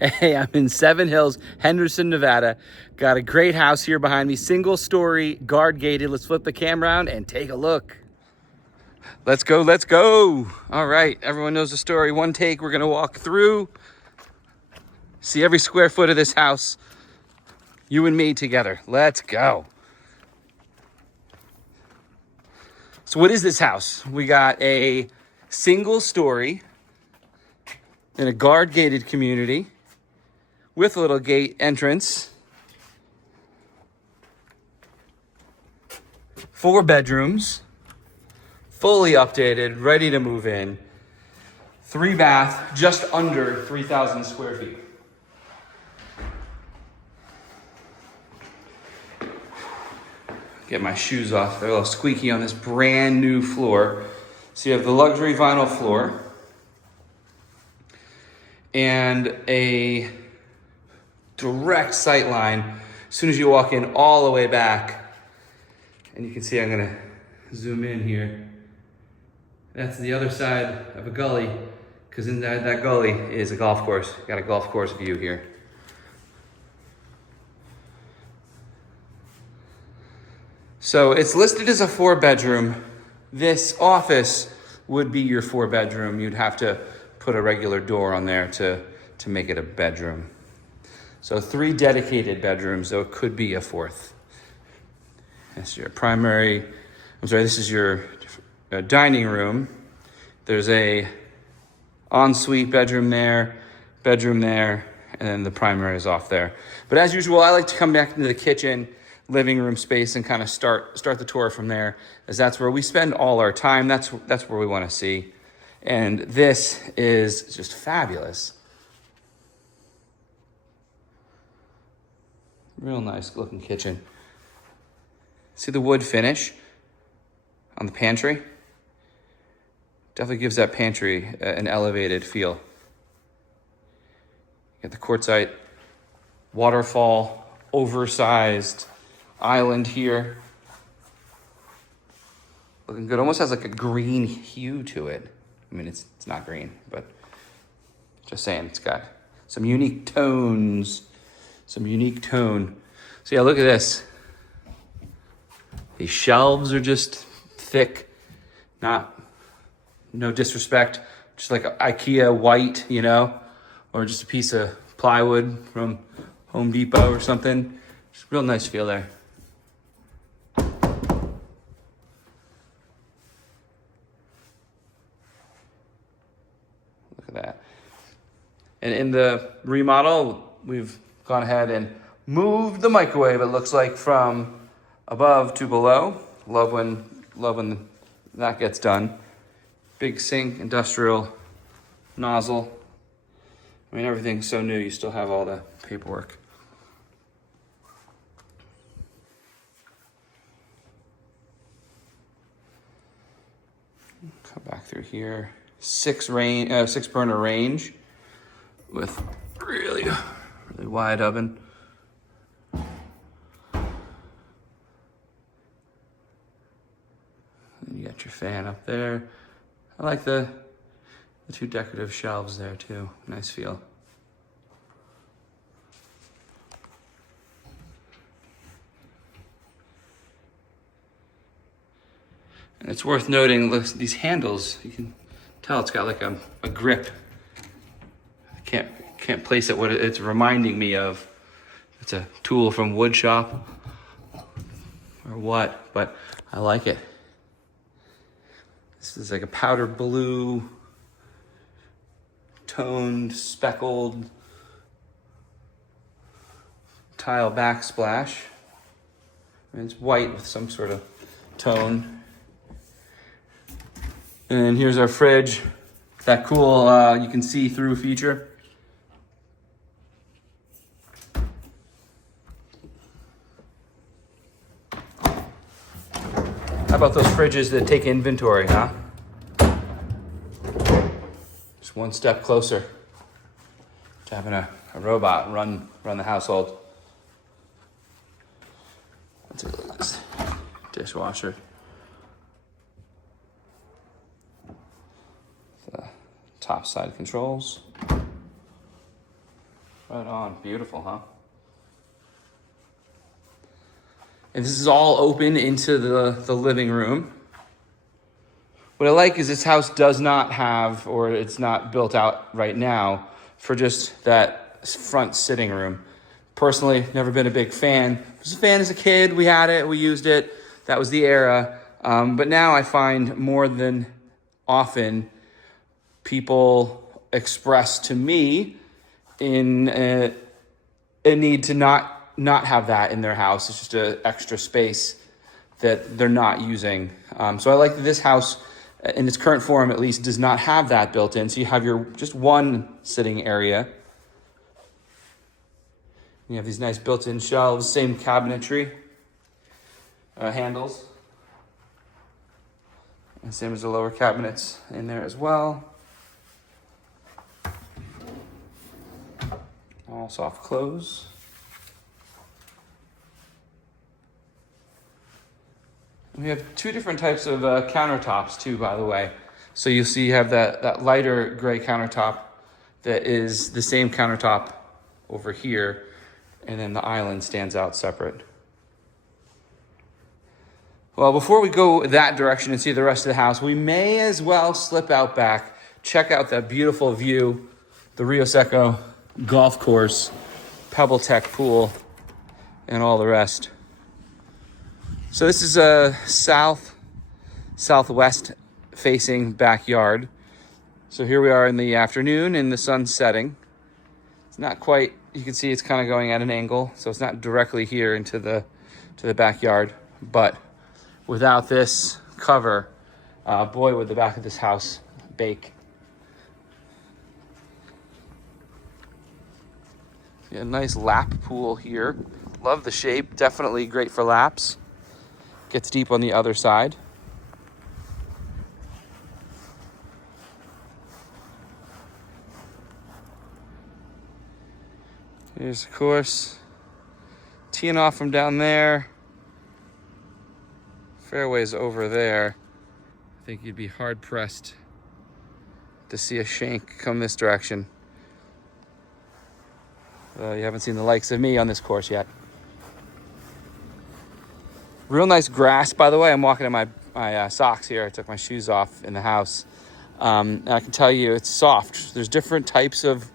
Hey, I'm in Seven Hills, Henderson, Nevada. Got a great house here behind me, single story, guard gated. Let's flip the cam around and take a look. Let's go, let's go. All right, everyone knows the story. One take, we're gonna walk through, see every square foot of this house, you and me together. Let's go. So what is this house? We got a single story in a guard gated community with a little gate entrance. 4 bedrooms, fully updated, ready to move in. 3 bath, just under 3,000 square feet. Get my shoes off, they're a little squeaky on this brand new floor. So you have the luxury vinyl floor and a direct sight line as soon as you walk in all the way back. And you can see, I'm gonna zoom in here. That's the other side of a gully, because in that gully is a golf course. Got a golf course view here. So it's listed as a 4-bedroom. This office would be your 4-bedroom. You'd have to put a regular door on there to make it a bedroom. So 3 dedicated bedrooms, though it could be a 4th. This is your this is your dining room. There's a ensuite bedroom there, and then the primary is off there. But as usual, I like to come back into the kitchen, living room space, and kind of start the tour from there, as that's where we spend all our time. That's where we want to see. And this is just fabulous. Real nice looking kitchen. See the wood finish on the pantry? Definitely gives that pantry an elevated feel. You got the quartzite waterfall, oversized island here. Looking good, almost has like a green hue to it. I mean, it's not green, but just saying, it's got some unique tones, So yeah, look at this. These shelves are just thick, no disrespect, just like IKEA white, or just a piece of plywood from Home Depot or something. Just real nice feel there. Look at that. And in the remodel, we've gone ahead and moved the microwave, it looks like, from above to below. Love when that gets done. Big sink, industrial nozzle. I mean, everything's so new, you still have all the paperwork. Come back through here. 6 burner range with really wide oven. And you got your fan up there. I like the 2 decorative shelves there too. Nice feel. And it's worth noting, look, these handles, you can tell it's got like a grip. I can't place it what it's reminding me of. It's a tool from wood shop or what, but I like it. This is like a powder blue, toned, speckled tile backsplash. And it's white with some sort of tone. And here's our fridge. That cool, you can see through feature. How about those fridges that take inventory, huh? Just one step closer to having a robot run the household. Let's take a look at this dishwasher. The top side controls. Right on. Beautiful, huh? And this is all open into the living room. What I like is this house does not have, or it's not built out right now, for just that front sitting room. Personally, never been a big fan. I was a fan as a kid. We had it. We used it. That was the era. But now I find more than often people express to me in a need to not have that in their house. It's just an extra space that they're not using. So I like that this house, in its current form at least, does not have that built in. So you have your just one sitting area. You have these nice built-in shelves, same cabinetry, handles. And same as the lower cabinets in there as well. All soft close. We have two different types of countertops too, by the way. So you see you have that lighter gray countertop that is the same countertop over here, and then the island stands out separate. Well, before we go that direction and see the rest of the house, we may as well slip out back, check out that beautiful view, the Rio Secco golf course, PebbleTec pool, and all the rest. So this is a southwest facing backyard. So here we are in the afternoon and the sun's setting. It's not quite, you can see it's kind of going at an angle, so it's not directly here into the backyard, but without this cover, boy, would the back of this house bake. A nice lap pool here. Love the shape, definitely great for laps. Gets deep on the other side. Here's the course. Teeing off from down there. Fairway's over there. I think you'd be hard pressed to see a shank come this direction. You haven't seen the likes of me on this course yet. Real nice grass, by the way. I'm walking in my socks here. I took my shoes off in the house. And I can tell you it's soft. There's different types of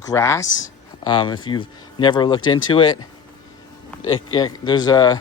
grass. If you've never looked into it, there's a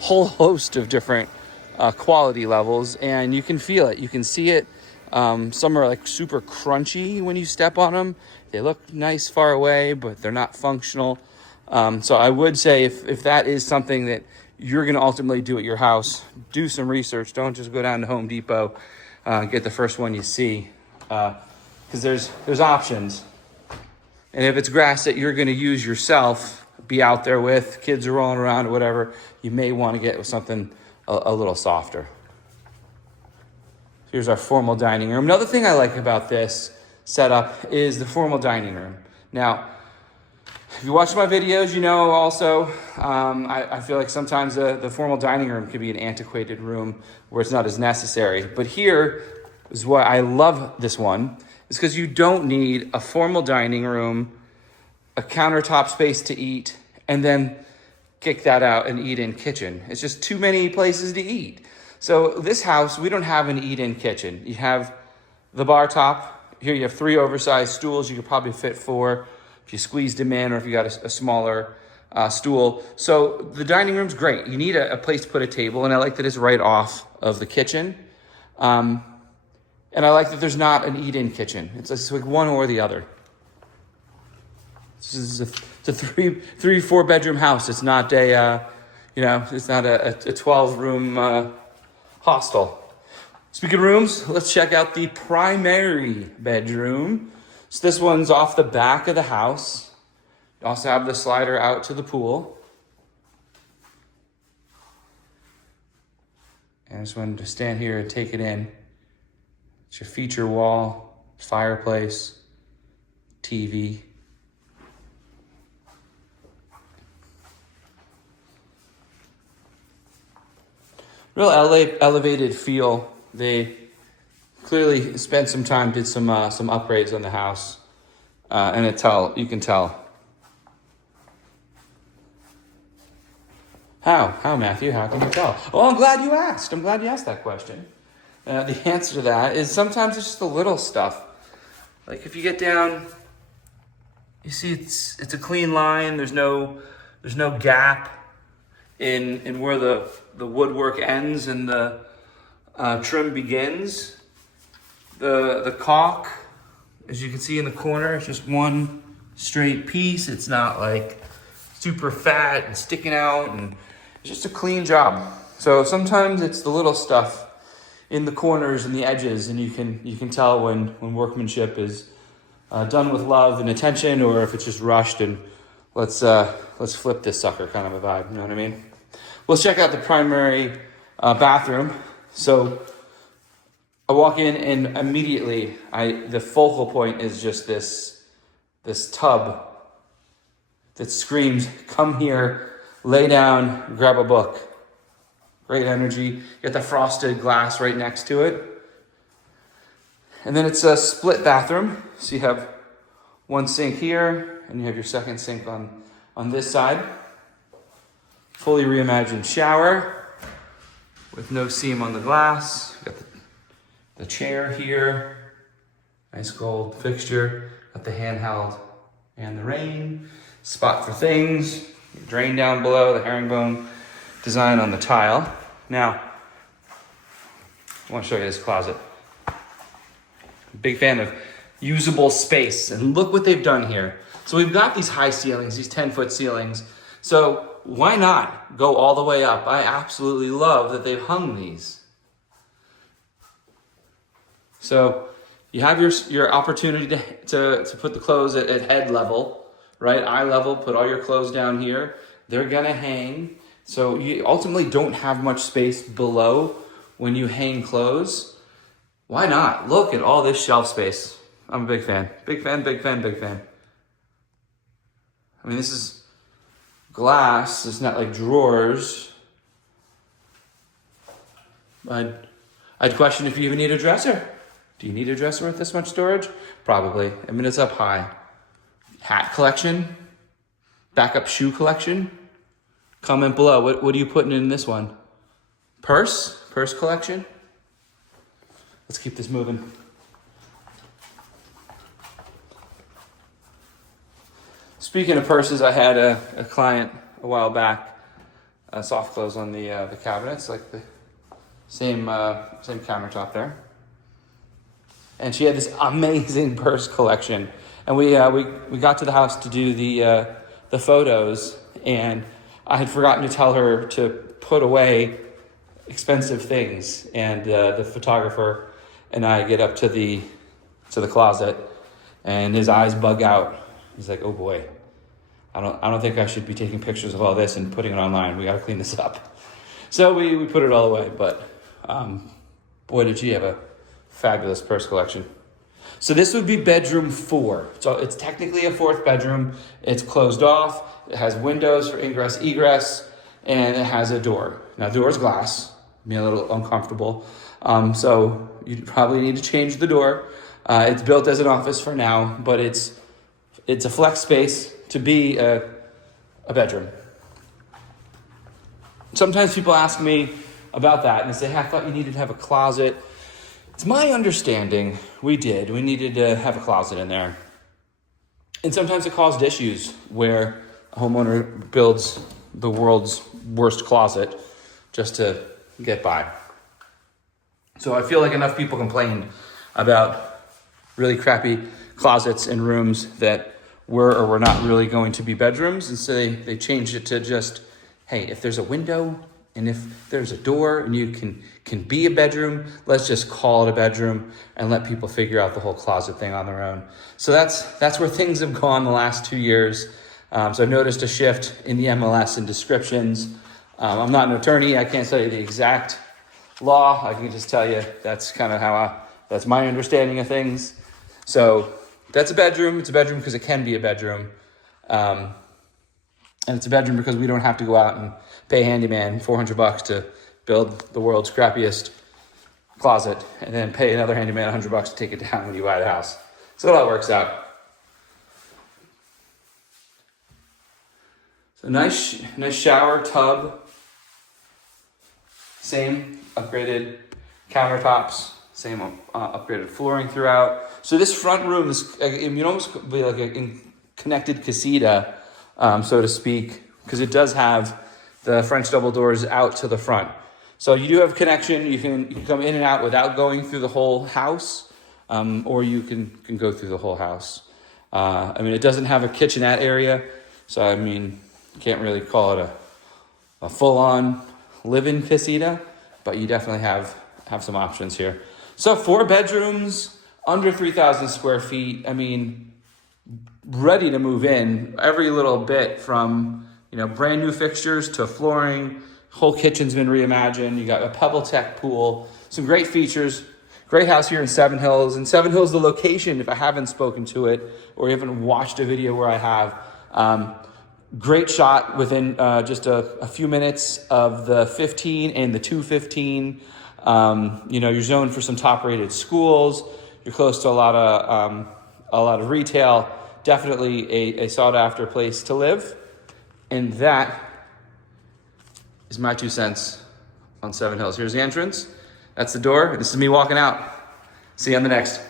whole host of different quality levels, and you can feel it. You can see it. Some are like super crunchy when you step on them. They look nice far away, but they're not functional. So I would say if that is something that you're going to ultimately do at your house, do some research. Don't just go down to Home Depot, get the first one you see, because there's options. And if it's grass that you're going to use yourself, be out there with, kids are rolling around or whatever, you may want to get with something a little softer. Here's our formal dining room. Another thing I like about this setup is the formal dining room. Now, if you watch my videos, you know also, I feel like sometimes the formal dining room can be an antiquated room where it's not as necessary. But here is why I love this one, is because you don't need a formal dining room, a countertop space to eat, and then kick that out and eat-in kitchen. It's just too many places to eat. So this house, we don't have an eat-in kitchen. You have the bar top. Here you have 3 oversized stools you could probably fit 4 if you squeezed them in, or if you got a smaller stool. So the dining room's great. You need a place to put a table, and I like that it's right off of the kitchen. And I like that there's not an eat-in kitchen. It's like one or the other. This is a 3-4 bedroom house. It's not it's not a 12 room hostel. Speaking of rooms, let's check out the primary bedroom. So this one's off the back of the house. You also have the slider out to the pool. And I just wanted to stand here and take it in. It's your feature wall, fireplace, TV. Real elevated feel. They clearly spent some time, did some upgrades on the house. and you can tell. How, Matthew? How can you tell? Well, I'm glad you asked. I'm glad you asked that question. The answer to that is sometimes it's just the little stuff. Like if you get down, you see it's a clean line. There's no gap in where the woodwork ends and the trim begins. The caulk, as you can see in the corner, it's just one straight piece. It's not like super fat and sticking out, and it's just a clean job. So sometimes it's the little stuff in the corners and the edges, and you can tell when workmanship is done with love and attention, or if it's just rushed and let's flip this sucker kind of a vibe. You know what I mean? Let's check out the primary bathroom. So I walk in and immediately the focal point is just this tub that screams, "Come here, lay down, grab a book." Great energy. You got the frosted glass right next to it. And then it's a split bathroom. So you have one sink here, and you have your second sink on this side. Fully reimagined shower with no seam on the glass. Got the chair here. Nice gold fixture. Got the handheld and the rain. Spot for things. Drain down below, the herringbone design on the tile. Now, I want to show you this closet. Big fan of usable space, and look what they've done here. So we've got these high ceilings, these 10-foot ceilings. So why not go all the way up? I absolutely love that they've hung these. So you have your opportunity to put the clothes at head level, right? Eye level, put all your clothes down here. They're gonna hang. So you ultimately don't have much space below when you hang clothes. Why not? Look at all this shelf space. I'm a big fan. Big fan, big fan, big fan. I mean, this is glass. It's not like drawers. I'd question if you even need a dresser. Do you need a dresser with this much storage? Probably. I mean, it's up high. Hat collection. Backup shoe collection. Comment below. What are you putting in this one? Purse collection. Let's keep this moving. Speaking of purses, I had a client a while back, soft close on the cabinets, like the same countertop there. And she had this amazing purse collection. And we got to the house to do the photos, and I had forgotten to tell her to put away expensive things. And the photographer and I get up to the closet, and his eyes bug out. He's like, "Oh boy, I don't think I should be taking pictures of all this and putting it online. We got to clean this up." So we put it all away. But boy, did she have a fabulous purse collection. So this would be bedroom 4. So it's technically a 4th bedroom. It's closed off. It has windows for ingress, egress, and it has a door. Now, the door is glass. Be a little uncomfortable. So you probably need to change the door. It's built as an office for now, but it's a flex space to be a bedroom. Sometimes people ask me about that, and they say, "Hey, I thought you needed to have a closet." It's my understanding we needed to have a closet in there. And sometimes it caused issues where a homeowner builds the world's worst closet just to get by. So I feel like enough people complained about really crappy closets in rooms that were or were not really going to be bedrooms. And so they changed it to just, hey, if there's a window and if there's a door and you can be a bedroom, let's just call it a bedroom and let people figure out the whole closet thing on their own. So that's where things have gone the last 2 years. So I've noticed a shift in the MLS and descriptions. I'm not an attorney. I can't tell you the exact law. I can just tell you that's kind of that's my understanding of things. So that's a bedroom. It's a bedroom because it can be a bedroom. And it's a bedroom because we don't have to go out and pay a handyman $400 to build the world's crappiest closet and then pay another handyman $100 to take it down when you buy the house. So it all works out. So nice shower, tub. Same upgraded countertops, same upgraded flooring throughout. So this front room is, you'd almost be like a connected casita, so to speak, because it does have the French double doors out to the front. So you do have connection. You can come in and out without going through the whole house, or you can go through the whole house. I mean, it doesn't have a kitchenette area, so I mean, you can't really call it a full-on live-in casita, but you definitely have some options here. So 4 bedrooms, under 3,000 square feet. I mean, ready to move in. Every little bit from, brand new fixtures to flooring. Whole kitchen's been reimagined. You got a PebbleTec pool. Some great features. Great house here in Seven Hills. And Seven Hills, the location, if I haven't spoken to it or you haven't watched a video where I have, great shot within just a few minutes of the 15 and the 215. You're zoned for some top-rated schools. You're close to a lot of retail. Definitely a sought-after place to live. And that is my 2 cents on Seven Hills. Here's the entrance. That's the door. This is me walking out. See you on the next.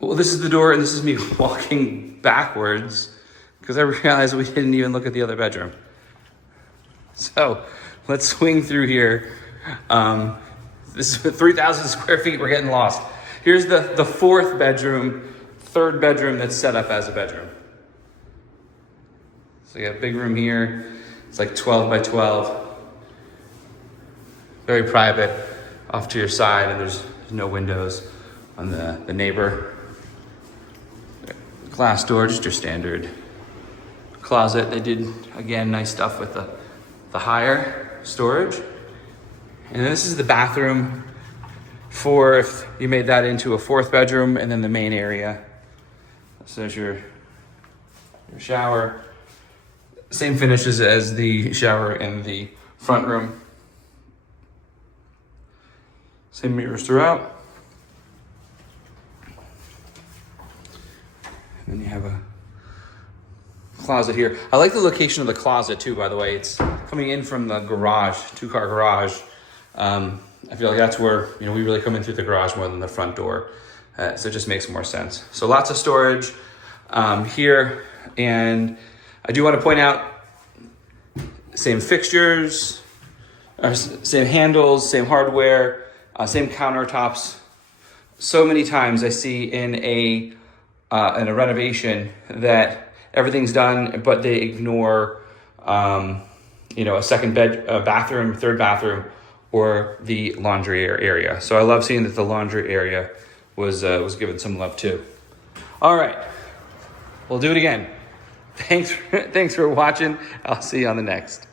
Well, this is the door, and this is me walking backwards, because I realized we didn't even look at the other bedroom. So let's swing through here. This is 3,000 square feet. We're getting lost. Here's the 4th bedroom, 3rd bedroom that's set up as a bedroom. So you got a big room here. It's like 12 by 12. Very private, off to your side, and there's no windows on the neighbor. Glass door, just your standard closet. They did, again, nice stuff with the higher storage. And this is the bathroom for if you made that into a 4th bedroom, and then the main area. So there's your shower. Same finishes as the shower in the front room. Same mirrors throughout. And then you have a closet here. I like the location of the closet too, by the way. It's coming in from the garage, 2-car garage. I feel like that's where, we really come in through the garage more than the front door. So it just makes more sense. So lots of storage here. And I do want to point out same fixtures, same handles, same hardware, same countertops. So many times I see in a renovation that everything's done, but they ignore, a second bathroom, 3rd bathroom, or the laundry area. So I love seeing that the laundry area was given some love too. All right, we'll do it again. Thanks for watching. I'll see you on the next.